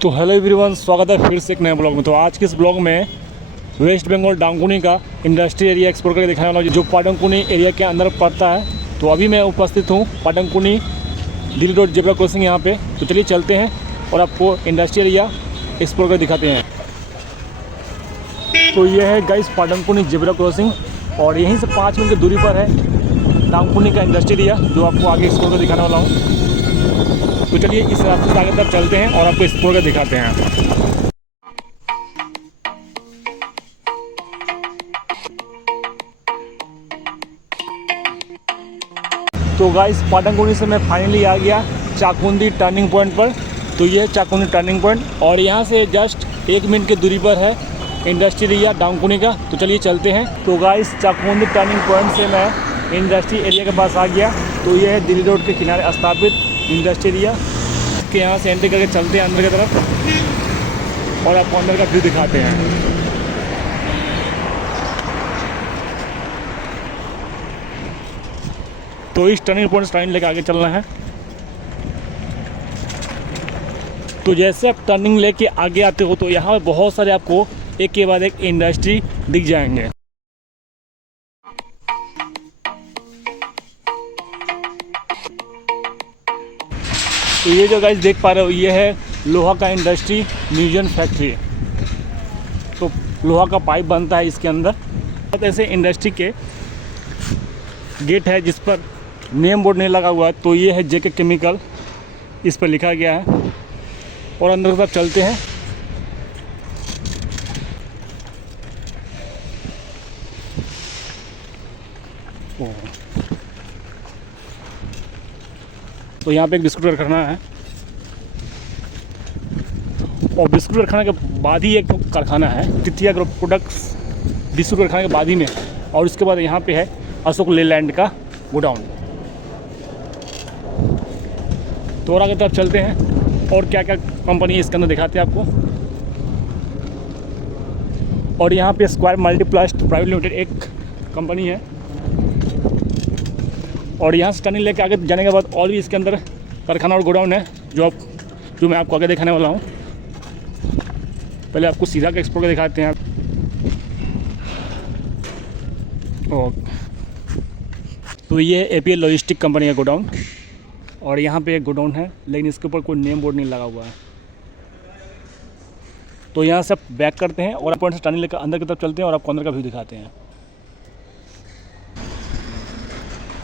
तो hello everyone, स्वागत है फिर से एक नए ब्लॉग में। तो आज के इस ब्लॉग में वेस्ट बंगाल डांकुनी का इंडस्ट्री एरिया एक्सप्लोर करके दिखाने वाला हूँ, जो पाटनकुनी एरिया के अंदर पड़ता है। तो अभी मैं उपस्थित हूँ पाटनकुनी दिल्ली रोड जेब्रा क्रॉसिंग यहाँ पे। तो चलिए चलते हैं और आपको इंडस्ट्री एरिया एक्सप्लोर करके दिखाते हैं। तो ये है गाइस पाटनकुनी जेब्रा क्रॉसिंग, और यहीं से 5 मिनट की दूरी पर है डांकुनी का इंडस्ट्री एरिया, जो आपको आगे एक्सप्लोर कर दिखाने वाला हूँ। तो चलिए इस रास्ते से आगे तक चलते हैं और आपको एक्सप्लोर कर दिखाते हैं। तो गाइस पाटनकुनी से मैं फाइनली आ गया चाकुंदी टर्निंग पॉइंट पर। तो ये है चाकुंदी टर्निंग पॉइंट, और यहाँ से जस्ट 1 मिनट की दूरी पर है इंडस्ट्री एरिया डांकुनी का। तो चलिए चलते हैं। तो गाइस चाकुंदी टर्निंग पॉइंट से मैं इंडस्ट्री एरिया के पास आ गया। तो ये है दिल्ली रोड के किनारे स्थापित इंडस्ट्री एरिया के। यहाँ से एंट्री करके चलते हैं अंदर की तरफ और आपको अंदर का व्यू दिखाते हैं। तो इस टर्निंग पॉइंट से लेकर आगे चलना है। तो जैसे आप टर्निंग लेके आगे आते हो तो यहाँ पे बहुत सारे आपको एक के बाद एक इंडस्ट्री दिख जाएंगे। तो ये जो गाइस देख पा रहे हो, ये है लोहा का इंडस्ट्री म्यूजियम फैक्ट्री। तो लोहा का पाइप बनता है इसके अंदर। ऐसे इंडस्ट्री के गेट है जिस पर नेम बोर्ड नहीं लगा हुआ है। तो ये है जेके केमिकल, इस पर लिखा गया है। और अंदर की तरफ चलते हैं। तो यहाँ पे एक बिस्कुट कारखाना है, और बिस्कुट कारखाना के बाद ही एक कारखाना है तिथिया ग्रुप प्रोडक्ट्स, बिस्कुट कारखाना के बाद ही में। और उसके बाद यहाँ पे है अशोक लेलैंड का गोडाउन। तो और आगे तरफ चलते हैं और क्या क्या कंपनी है इसके अंदर दिखाते हैं आपको। और यहाँ पे स्क्वायर मल्टीप्लास्ट प्राइवेट लिमिटेड एक कंपनी है। और यहाँ से टर्निंग लेके आगे जाने के बाद और भी इसके अंदर कारखाना और गोडाउन है, जो मैं आपको आगे दिखाने वाला हूँ। पहले आपको सीधा का एक्सप्लोर दिखाते हैं। तो ये एपीएल लॉजिस्टिक कंपनी का गोडाउन, और यहाँ पे एक गोडाउन है लेकिन इसके ऊपर कोई नेम बोर्ड नहीं लगा हुआ है। तो यहाँ से बैक करते हैं और पॉइंट से टर्निंग लेकर अंदर की तरफ चलते हैं और आपको अंदर का व्यू दिखाते हैं।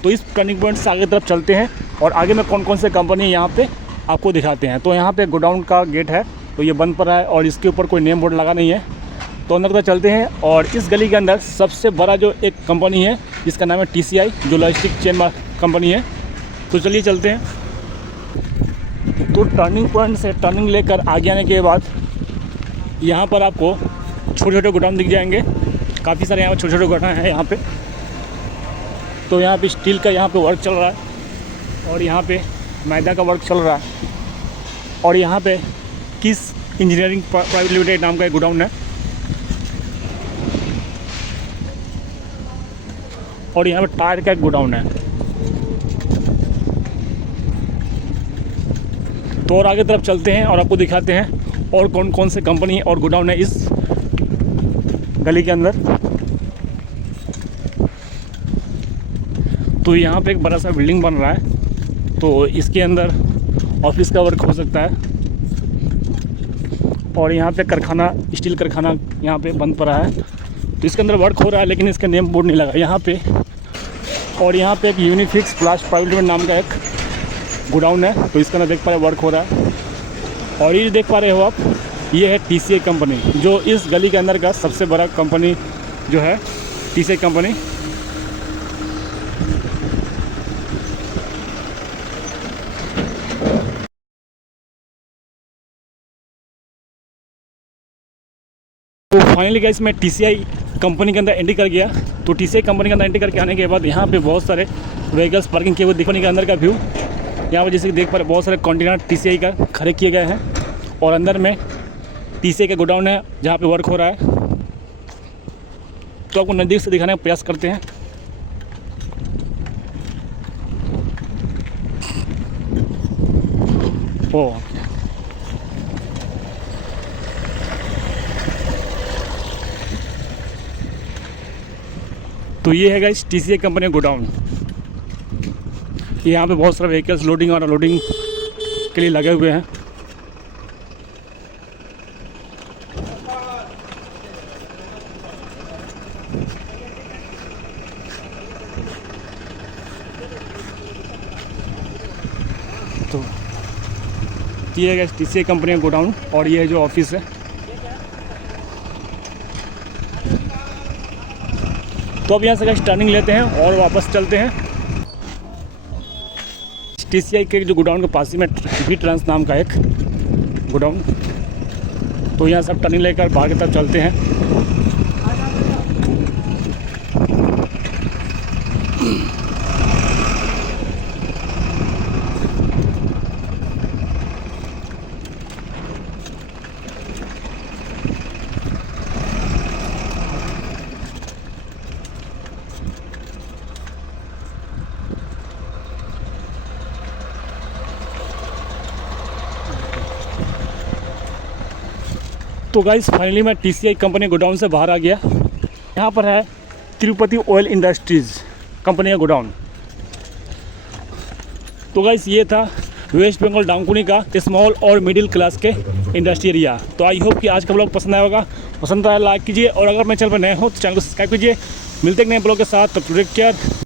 तो इस टर्निंग पॉइंट से आगे तरफ चलते हैं और आगे में कौन कौन से कंपनी यहाँ पे आपको दिखाते हैं। तो यहाँ पे गोडाउन का गेट है, तो ये बंद पड़ा है और इसके ऊपर कोई नेम बोर्ड लगा नहीं है। तो अंदर तरफ चलते हैं, और इस गली के अंदर सबसे बड़ा जो एक कंपनी है जिसका नाम है TCI, जो लॉजिस्टिक चेन कंपनी है। तो चलिए चलते हैं। तो टर्निंग पॉइंट से टर्निंग लेकर आगे आने के बाद यहाँ पर आपको छोटे छोटे गोडाउन दिख जाएंगे। काफ़ी सारे यहाँ पर छोटे छोटे गोडाउन हैं यहाँ पे। तो यहाँ पे स्टील का यहाँ पे वर्क चल रहा है, और यहाँ पे मैदा का वर्क चल रहा है। और यहाँ पे किस इंजीनियरिंग प्राइवेट लिमिटेड नाम का एक गोडाउन है। और यहाँ पे टायर का एक गोडाउन है। तो और आगे तरफ चलते हैं और आपको दिखाते हैं और कौन कौन से कंपनी और गोडाउन है इस गली के अंदर। तो यहाँ पे एक बड़ा सा बिल्डिंग बन रहा है, तो इसके अंदर ऑफिस का वर्क हो सकता है। और यहाँ पे कारखाना, स्टील कारखाना यहाँ पे बंद पड़ा है, तो इसके अंदर वर्क हो रहा है लेकिन इसका नेम बोर्ड नहीं लगा यहाँ पे। और यहाँ पे एक यूनिफिक्स प्लास्ट प्राइवेट लिमिटेड नाम का एक गोडाउन है, तो इसके अंदर देख पा रहे वर्क हो रहा है। और ये देख पा रहे हो आप, ये है TCI कंपनी, जो इस गली के अंदर का सबसे बड़ा कंपनी जो है TCI कंपनी। तो फाइनली गाइस मैं TCI कंपनी के अंदर एंट्री कर गया। तो TCI कंपनी के अंदर एंट्री करके आने के बाद यहाँ पे बहुत सारे व्हीकल्स पार्किंग किए हुए दिखने के अंदर का व्यू। यहाँ पर जैसे कि देख पा रहे बहुत सारे कंटेनर TCI का खड़े किए गए हैं, और अंदर में TCI का गोडाउन है जहाँ पे वर्क हो रहा है। तो आपको नज़दीक से दिखाने का प्रयास करते हैं। तो ये है गाइस TCI कंपनी का गोडाउन। यहाँ पे बहुत सारे व्हीकल्स लोडिंग और अनलोडिंग के लिए लगे हुए हैं। तो ये है गाइस TCI कंपनी का गोडाउन और ये है जो ऑफिस है। तो अब यहाँ से गाइस टर्निंग लेते हैं और वापस चलते हैं। TCI के जो गोडाउन के पास ही में वी ट्रांस नाम का एक गोडाउन, तो यहाँ सब टर्निंग लेकर बाहर की तरफ चलते हैं। तो गाइस फाइनली मैं TCI कंपनी गोडाउन से बाहर आ गया। यहाँ पर है तिरुपति ऑयल इंडस्ट्रीज़ कंपनी का गोडाउन। तो गाइस ये था वेस्ट बंगाल डाउनकुनी का स्मॉल और मिडिल क्लास के इंडस्ट्री एरिया। तो आई होप कि आज का ब्लॉग पसंद आया होगा। पसंद आया लाइक कीजिए और अगर मैं चैनल पर नए हो तो चैनल को सब्सक्राइब कीजिए। मिलते हैं नए ब्लॉग के साथ, तब टेक केयर।